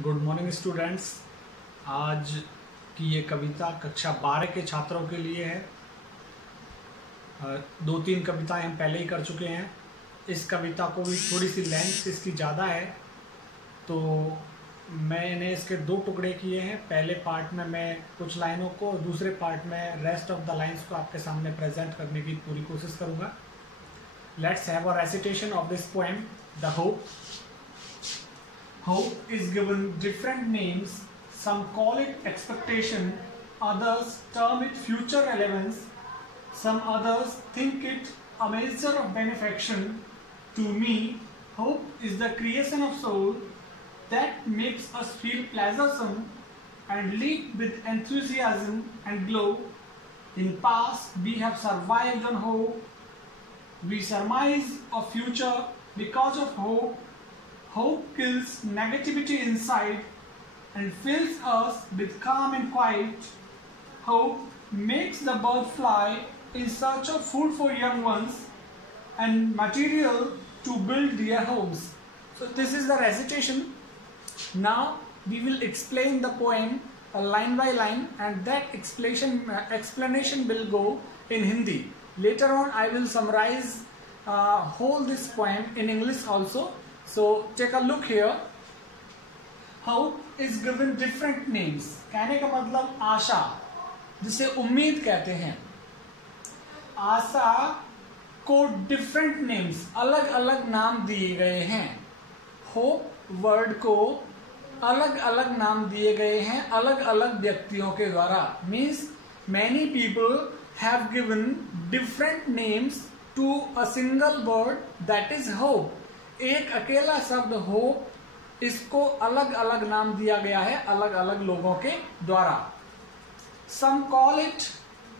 Good morning students. आज की ये कविता कक्षा 12 के छात्रों के लिए है। 2-3 कविताएं हम पहले ही कर चुके हैं। इस कविता को भी थोड़ी सी लेंथ इसकी ज़्यादा है, तो मैंने इसके 2 टुकड़े किए हैं। पहले पार्ट में मैं कुछ लाइनों को, दूसरे पार्ट में रेस्ट ऑफ द लाइन्स को आपके सामने प्रेजेंट करने की पूरी कोशिश करूँगा। Let's have a recitation of this poem the hope. Hope is given different names. Some call it expectation, others term it future relevance, some others think it a measure of benefaction. To me, hope is the creation of soul that makes us feel pleasuresome and leap with enthusiasm and glow. In past, we have survived on hope. We surmise a future because of hope. Hope kills negativity inside and fills us with calm and quiet. Hope makes the bird fly in search of food for young ones and material to build their homes. So this is the recitation. Now we will explain the poem line by line, and that explanation will go in Hindi. Later on I will summarize whole this poem in English also. So take a look here. Hope is given different names. कहने का मतलब आशा, जिसे उम्मीद कहते हैं, आशा को different names, अलग अलग नाम दिए गए हैं। होप वर्ड को अलग अलग नाम दिए गए हैं अलग अलग व्यक्तियों के द्वारा। Means many people have given different names to a single word that is hope. एक अकेला शब्द होप, इसको अलग अलग नाम दिया गया है अलग अलग लोगों के द्वारा। सम कॉल इट,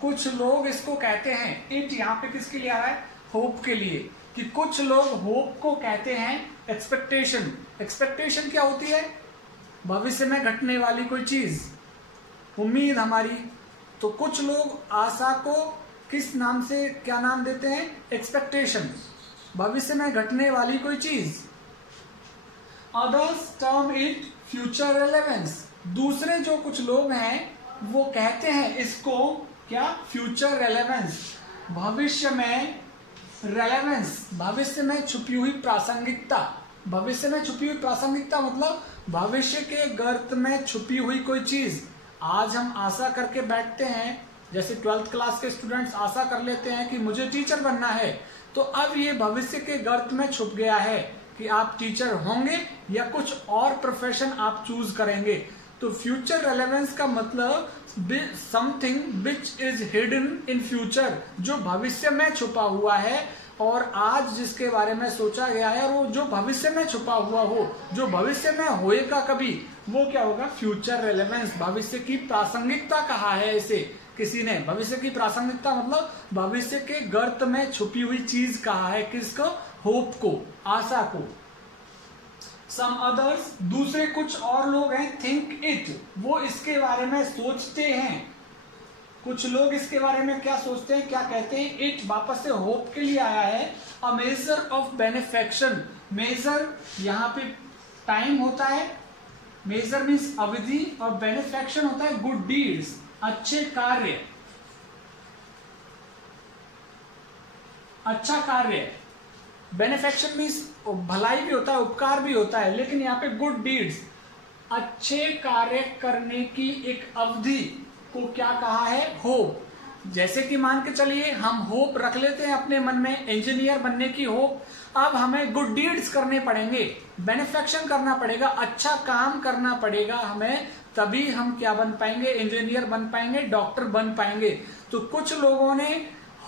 कुछ लोग इसको कहते हैं। इट यहाँ पे किसके लिए आ रहा है? होप के लिए। कि कुछ लोग होप को कहते हैं एक्सपेक्टेशन। एक्सपेक्टेशन क्या होती है? भविष्य में घटने वाली कोई चीज, उम्मीद हमारी। तो कुछ लोग आशा को किस नाम से, क्या नाम देते हैं? एक्सपेक्टेशन, भविष्य में घटने वाली कोई चीज। Others term it future relevance, दूसरे जो कुछ लोग हैं वो कहते हैं इसको क्या? फ्यूचर रेलेवेंस, भविष्य में रेलेवेंस, भविष्य में छुपी हुई प्रासंगिकता। भविष्य में छुपी हुई प्रासंगिकता मतलब भविष्य के गर्त में छुपी हुई कोई चीज। आज हम आशा करके बैठते हैं, जैसे 12th क्लास के स्टूडेंट्स आशा कर लेते हैं कि मुझे टीचर बनना है, तो अब ये भविष्य के गर्त में छुप गया है कि आप टीचर होंगे या कुछ और प्रोफेशन आप चूज करेंगे। तो फ्यूचर रेलेवेंस का मतलब something which is hidden in future, जो भविष्य में छुपा हुआ है और आज जिसके बारे में सोचा गया है, और वो जो भविष्य में छुपा हुआ हो, जो भविष्य में होएगा कभी, वो क्या होगा? Future relevance. भविष्य की प्रासंगिकता कहा है इसे किसी ने। भविष्य की प्रासंगिकता मतलब भविष्य के गर्त में छुपी हुई चीज कहा है। किसको? होप को, आशा को। सम अदर्स, दूसरे कुछ और लोग हैं, थिंक इट, वो इसके बारे में सोचते हैं। कुछ लोग इसके बारे में क्या सोचते हैं, क्या कहते हैं? इट वापस से होप के लिए आया है। अ मेजर ऑफ बेनिफेक्शन, मेजर यहाँ पे टाइम होता है, मेजर मीन्स अवधि, और बेनिफेक्शन होता है गुड डीड्स, अच्छे कार्य, अच्छा कार्य। बेनिफेक्शन मीन्स भलाई भी होता है, उपकार भी होता है, लेकिन यहाँ पे गुड डीड्स, अच्छे कार्य करने की एक अवधि को क्या कहा है? होप। जैसे कि मान के चलिए हम होप रख लेते हैं अपने मन में, इंजीनियर बनने की होप। अब हमें गुड डीड्स करने पड़ेंगे, बेनिफेक्शन करना पड़ेगा, अच्छा काम करना पड़ेगा हमें, तभी हम क्या बन पाएंगे? इंजीनियर बन पाएंगे, डॉक्टर बन पाएंगे। तो कुछ लोगों ने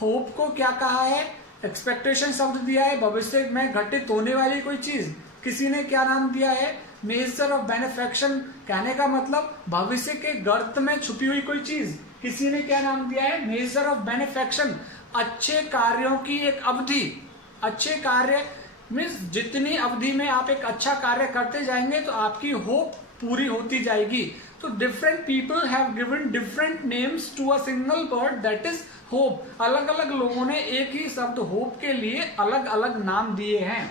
होप को क्या कहा है? एक्सपेक्टेशन शब्द दिया है, भविष्य में घटित होने वाली कोई चीज। किसी ने क्या नाम दिया है? मेजर ऑफ बेनिफेक्शन, कहने का मतलब भविष्य के गर्त में छुपी हुई कोई चीज। किसी ने क्या नाम दिया है? मेजर ऑफ बेनिफेक्शन, अच्छे कार्यों की एक अवधि। अच्छे कार्य मीन्स जितनी अवधि में आप एक अच्छा कार्य करते जाएंगे तो आपकी होप पूरी होती जाएगी। तो different people have given different names to a single word that is hope. अलग अलग लोगों ने एक ही शब्द होप के लिए अलग अलग नाम दिए हैं।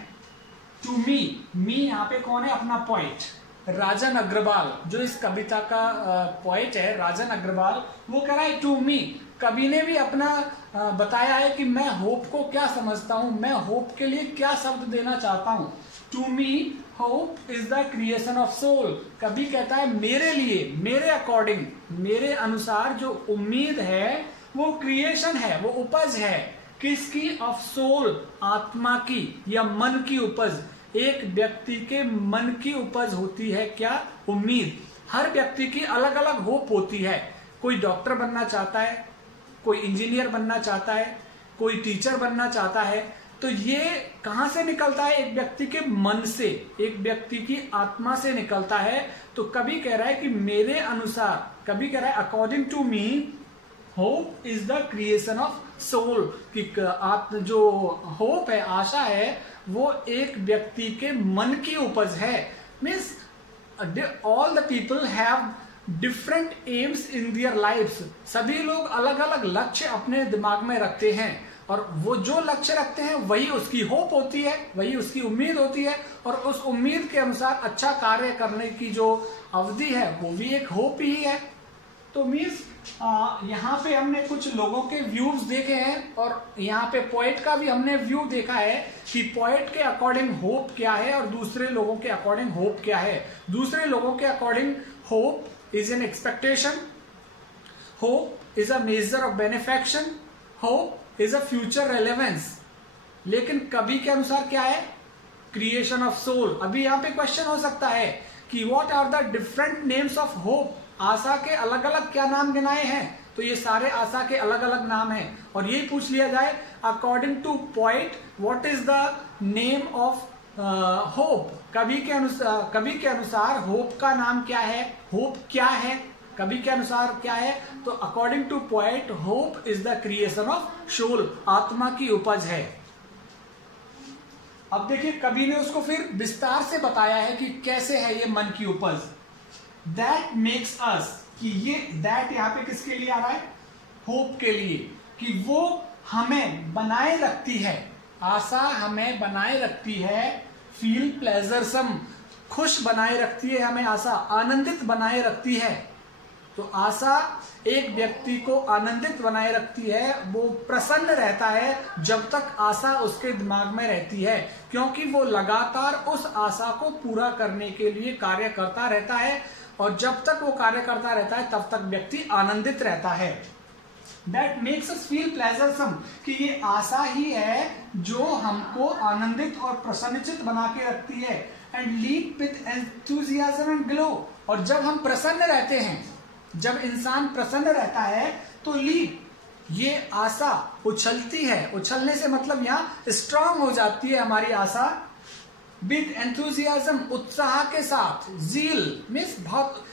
टू मी, मी यहाँ पे कौन है? अपना पॉइंट। राजन अग्रवाल, जो इस कविता का पोएट है राजन अग्रवाल, वो कह रहा है टू मी। कवि ने भी अपना बताया है कि मैं होप को क्या समझता हूं, मैं होप के लिए क्या शब्द देना चाहता हूं। To me hope is the creation of soul. कवि कहता है मेरे लिए, मेरे अकॉर्डिंग, मेरे अनुसार जो उम्मीद है वो क्रिएशन है, वो उपज है किसकी? ऑफ सोल, आत्मा की या मन की उपज। एक व्यक्ति के मन की उपज होती है क्या? उम्मीद। हर व्यक्ति की अलग अलग होप होती है। कोई डॉक्टर बनना चाहता है, कोई इंजीनियर बनना चाहता है, कोई टीचर बनना चाहता है। तो ये कहां से निकलता है? एक व्यक्ति के मन से, एक व्यक्ति की आत्मा से निकलता है। तो कवि कह रहा है कि मेरे अनुसार, कवि कह रहा है according to me hope is the creation of soul, कि जो होप है, आशा है, वो एक व्यक्ति के मन की उपज है। Means all the people have different aims in their lifes. सभी लोग अलग अलग लक्ष्य अपने दिमाग में रखते हैं, और वो जो लक्ष्य रखते हैं वही उसकी होप होती है, वही उसकी उम्मीद होती है, और उस उम्मीद के अनुसार अच्छा कार्य करने की जो अवधि है वो भी एक होप ही है। तो मीन्स यहाँ पे हमने कुछ लोगों के व्यूज देखे हैं, और यहाँ पे पोएट का भी हमने व्यू देखा है कि पोएट के अकॉर्डिंग होप क्या है और दूसरे लोगों के अकॉर्डिंग होप क्या है। दूसरे लोगों के according hope is an expectation, hope is a measure of benefaction, hope is a future relevance। लेकिन कवि के अनुसार क्या है? Creation of soul. अभी यहाँ पे क्वेश्चन हो सकता है कि what are the different names of hope. आशा के अलग अलग क्या नाम गिनाए हैं? तो ये सारे आशा के अलग अलग नाम हैं, और यही पूछ लिया जाए according to poet what is the name of hope. कवि के अनुसार होप का नाम क्या है? होप क्या है? कवि के अनुसार क्या है? तो according to poet hope is the creation of soul, आत्मा की उपज है। अब देखिए कवि ने उसको फिर विस्तार से बताया है कि कैसे है ये मन की उपज। दैट मेक्स अस, कि ये दैट यहाँ पे किसके लिए आ रहा है? होप के लिए, कि वो हमें बनाए रखती है, आशा हमें बनाए रखती है, फील प्लेजरसम, खुश बनाए रखती है हमें आशा, आनंदित बनाए रखती है। तो आशा एक व्यक्ति को आनंदित बनाए रखती है, वो प्रसन्न रहता है जब तक आशा उसके दिमाग में रहती है, क्योंकि वो लगातार उस आशा को पूरा करने के लिए कार्य करता रहता है, और जब तक वो कार्य करता रहता है तब तक व्यक्ति आनंदित रहता है। That makes us feel pleasuresome, कि ये आशा ही है जो हमको आनंदित और प्रसन्नचित बना के रखती है। And leap with enthusiasm and glow, और जब हम प्रसन्न रहते हैं, जब इंसान प्रसन्न रहता है तो लीप, ये आशा उछलती है। उछलने से मतलब यहाँ स्ट्रांग हो जाती है हमारी आशा। विद एंथुजियाज्म, उत्साह के साथ। जील मीन्स बहुत,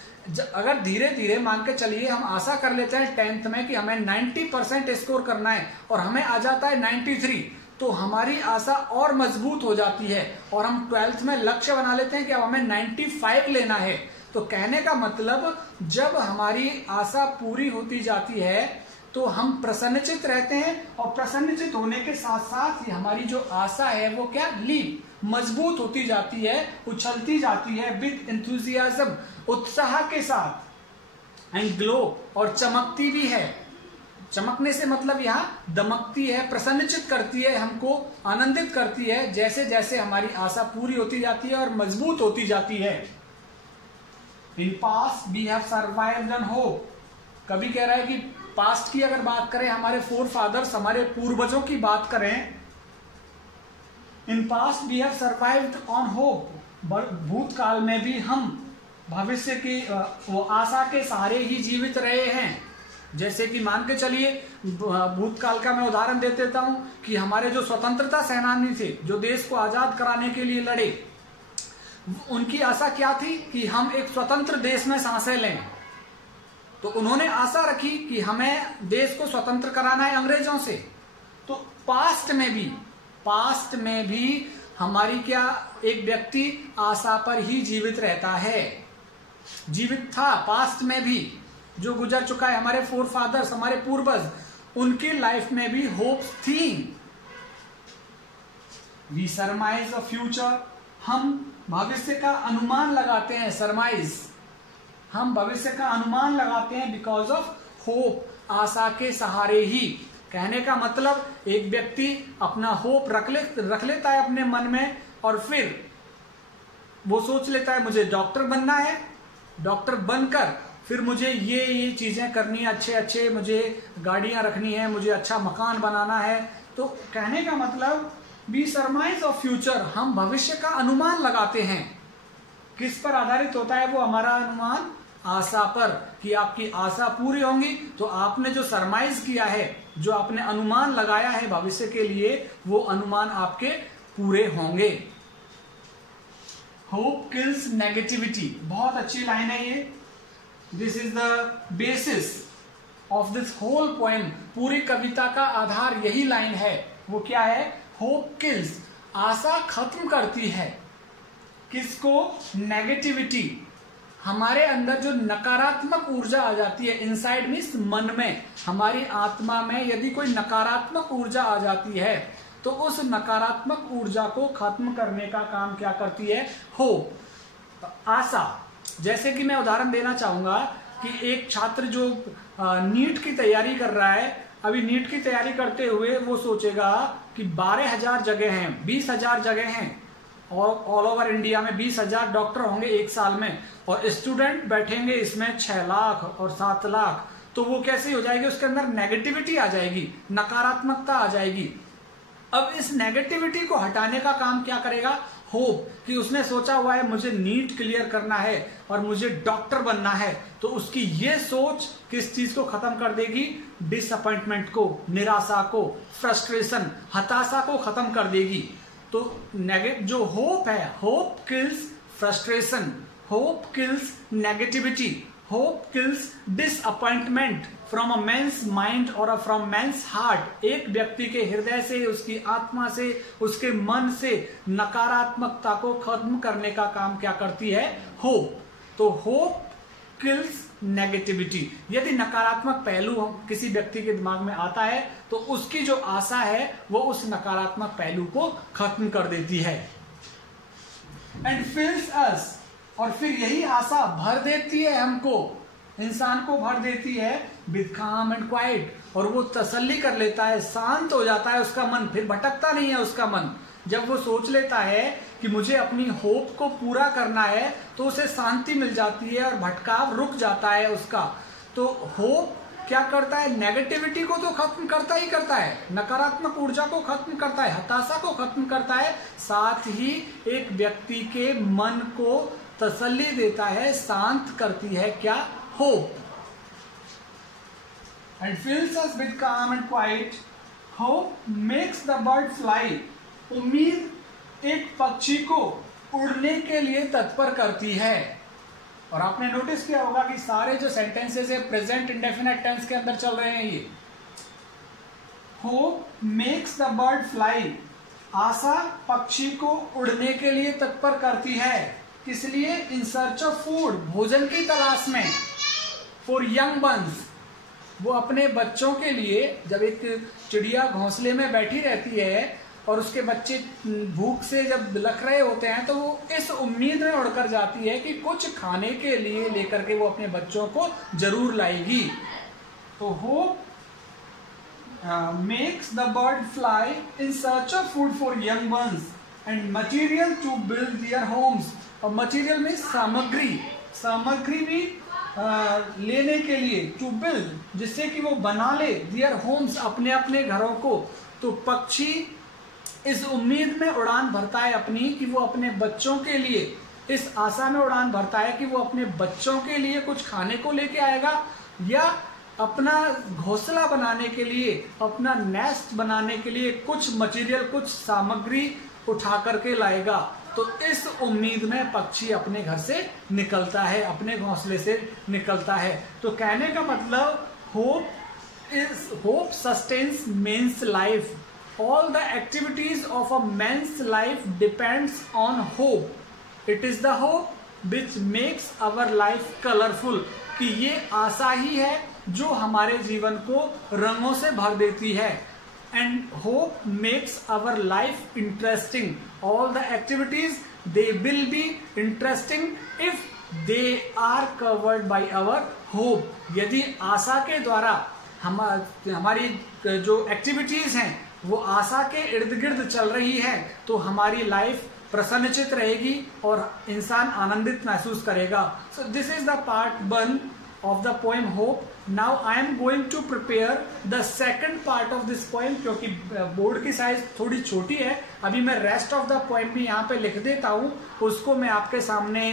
अगर धीरे धीरे मान के चलिए हम आशा कर लेते हैं 10th में कि हमें 90% स्कोर करना है और हमें आ जाता है 93, तो हमारी आशा और मजबूत हो जाती है, और हम 12th में लक्ष्य बना लेते हैं कि अब हमें 95 लेना है। तो कहने का मतलब जब हमारी आशा पूरी होती जाती है तो हम प्रसन्नचित रहते हैं, और प्रसन्नचित होने के साथ साथ ही हमारी जो आशा है वो क्या? लीप, मजबूत होती जाती है, उछलती जाती है। विद एंथुजियाज्म, उत्साह के साथ। एंड ग्लो, और चमकती भी है। चमकने से मतलब यहाँ दमकती है, प्रसन्नचित करती है, हमको आनंदित करती है जैसे जैसे हमारी आशा पूरी होती जाती है और मजबूत होती जाती है। In past we have survived on hope. कभी कह रहा है कि पास्ट की अगर बात करें, हमारे फोर फादर्स, हमारे पूर्वजों की बात करें, in past we have survived on hope, भूतकाल में भी हम भविष्य की वो आशा के सहारे ही जीवित रहे हैं। जैसे कि मान के चलिए, भूतकाल का मैं उदाहरण दे देता हूं कि हमारे जो स्वतंत्रता सेनानी थे, जो देश को आजाद कराने के लिए लड़े, उनकी आशा क्या थी? कि हम एक स्वतंत्र देश में सांसें लें। तो उन्होंने आशा रखी कि हमें देश को स्वतंत्र कराना है अंग्रेजों से। तो पास्ट में भी हमारी क्या, एक व्यक्ति आशा पर ही जीवित रहता है, जीवित था पास्ट में भी। जो गुजर चुका है, हमारे फोर फादर्स, हमारे पूर्वज, उनकी लाइफ में भी होप्स थी। वी सरमाइज द फ्यूचर, हम भविष्य का अनुमान लगाते हैं, सरमाइज, हम भविष्य का अनुमान लगाते हैं बिकॉज ऑफ होप, आशा के सहारे ही। कहने का मतलब एक व्यक्ति अपना होप रख लेता है अपने मन में, और फिर वो सोच लेता है मुझे डॉक्टर बनना है, डॉक्टर बनकर फिर मुझे ये चीजें करनी है, अच्छे मुझे गाड़ियां रखनी है, मुझे अच्छा मकान बनाना है। तो कहने का मतलब वी सरमाइज ऑफ फ्यूचर, हम भविष्य का अनुमान लगाते हैं। किस पर आधारित होता है वो हमारा अनुमान? आशा पर, कि आपकी आशा पूरी होंगी। तो आपने जो सरमाइज किया है, जो आपने अनुमान लगाया है भविष्य के लिए, वो अनुमान आपके पूरे होंगे। होप किल्स नेगेटिविटी, बहुत अच्छी लाइन है ये। This is the basis of this whole poem. पूरी कविता का आधार यही लाइन है। वो क्या है? होप किल्स, आशा खत्म करती है। किसको? नेगेटिविटी। हमारे अंदर जो नकारात्मक ऊर्जा आ जाती है, इनसाइड मीन्स मन में, हमारी आत्मा में यदि कोई नकारात्मक ऊर्जा आ जाती है तो उस नकारात्मक ऊर्जा को खत्म करने का काम क्या करती है? होप, आशा। जैसे कि मैं उदाहरण देना चाहूंगा कि एक छात्र जो नीट की तैयारी कर रहा है, अभी नीट की तैयारी करते हुए वो सोचेगा कि 12,000 जगह हैं, 20,000 जगह हैं, और ऑल ओवर इंडिया में 20,000 डॉक्टर होंगे एक साल में, और स्टूडेंट बैठेंगे इसमें 6 लाख और 7 लाख। तो वो कैसे हो जाएगी? उसके अंदर नेगेटिविटी आ जाएगी, नकारात्मकता आ जाएगी। अब इस नेगेटिविटी को हटाने का काम क्या करेगा? होप, कि उसने सोचा हुआ है मुझे नीट क्लियर करना है और मुझे डॉक्टर बनना है, तो उसकी ये सोच किस चीज को खत्म कर देगी? डिसअपॉइंटमेंट को, निराशा को, फ्रस्ट्रेशन, हताशा को खत्म कर देगी। तो जो होप है, hope kills frustration, hope kills negativity, hope kills disappointment from a man's mind और फ्रॉम मैन्स हार्ट। एक व्यक्ति के हृदय से, उसकी आत्मा से, उसके मन से नकारात्मकता को खत्म करने का काम क्या करती है? होप। तो होप किल्स नेगेटिविटी। यदि नकारात्मक पहलू किसी व्यक्ति के दिमाग में आता है तो उसकी जो आशा है वो उस नकारात्मक पहलू को खत्म कर देती है। एंड फिल्स अस, और फिर यही आशा भर देती है हमको, इंसान को भर देती है विद काम एंड क्वाइट, और वो तसल्ली कर लेता है, शांत हो जाता है उसका मन, फिर भटकता नहीं है उसका मन। जब वो सोच लेता है कि मुझे अपनी होप को पूरा करना है तो उसे शांति मिल जाती है और भटकाव रुक जाता है उसका। तो होप क्या करता है? नेगेटिविटी को तो खत्म करता ही करता है, नकारात्मक ऊर्जा को खत्म करता है, हताशा को खत्म करता है, साथ ही एक व्यक्ति के मन को तसल्ली देता है, शांत करती है क्या? होप। एंड फिल्स अस विद काम and quite, hope makes the bird fly. उम्मीद एक पक्षी को उड़ने के लिए तत्पर करती है। और आपने नोटिस किया होगा कि सारे जो सेंटेंसेस है प्रेजेंट इंडेफिनिट टेंस के अंदर चल रहे हैं ये। Hope makes the bird fly, आशा पक्षी को उड़ने के लिए तत्पर करती है। किस लिए? इन सर्च ऑफ फूड, भोजन की तलाश में। फॉर यंग बर्ड्स, वो अपने बच्चों के लिए, जब एक चिड़िया घोंसले में बैठी रहती है और उसके बच्चे भूख से जब बिलख रहे होते हैं तो वो इस उम्मीद में उड़कर जाती है कि कुछ खाने के लिए लेकर के वो अपने बच्चों को जरूर लाएगी। तो hope makes the bird fly in search of food for young ones and material to build their homes। और material में सामग्री, सामग्री भी लेने के लिए, to build, जिससे कि वो बना ले their homes, अपने अपने घरों को। तो पक्षी इस उम्मीद में उड़ान भरता है अपनी कि वो अपने बच्चों के लिए, इस आशा में उड़ान भरता है कि वो अपने बच्चों के लिए कुछ खाने को लेके आएगा, या अपना घोंसला बनाने के लिए, अपना नेस्ट बनाने के लिए कुछ मटेरियल, कुछ सामग्री उठा करके लाएगा। तो इस उम्मीद में पक्षी अपने घर से निकलता है, अपने घोंसले से निकलता है। तो कहने का मतलब hope sustains men's life. All the activities of a man's life depends on hope. It is the hope which makes our life colorful। कि ये आशा ही है जो हमारे जीवन को रंगों से भर देती है। And hope makes our life interesting. All the activities they will be interesting if they are covered by our hope. यदि आशा के द्वारा हमारी जो एक्टिविटीज हैं वो आशा के इर्द गिर्द चल रही है तो हमारी लाइफ प्रसन्नचित रहेगी और इंसान आनंदित महसूस करेगा। So this is the part 1 of the poem hope. Now I am going to prepare the second part of this poem, क्योंकि बोर्ड की साइज थोड़ी छोटी है। अभी मैं रेस्ट ऑफ द पोएम भी यहाँ पे लिख देता हूँ, उसको मैं आपके सामने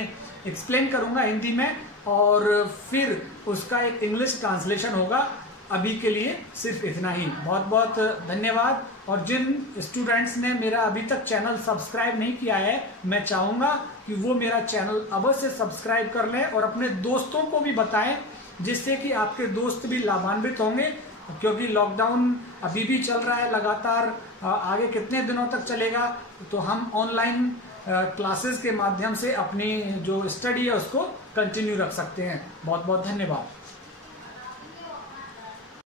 एक्सप्लेन करूंगा हिंदी में और फिर उसका एक इंग्लिश ट्रांसलेशन होगा। अभी के लिए सिर्फ इतना ही। बहुत बहुत धन्यवाद। और जिन स्टूडेंट्स ने मेरा अभी तक चैनल सब्सक्राइब नहीं किया है, मैं चाहूंगा कि वो मेरा चैनल अवश्य सब्सक्राइब कर लें और अपने दोस्तों को भी बताएं, जिससे कि आपके दोस्त भी लाभान्वित होंगे। क्योंकि लॉकडाउन अभी भी चल रहा है लगातार, आगे कितने दिनों तक चलेगा, तो हम ऑनलाइन क्लासेस के माध्यम से अपनी जो स्टडी है उसको कंटिन्यू रख सकते हैं। बहुत बहुत धन्यवाद।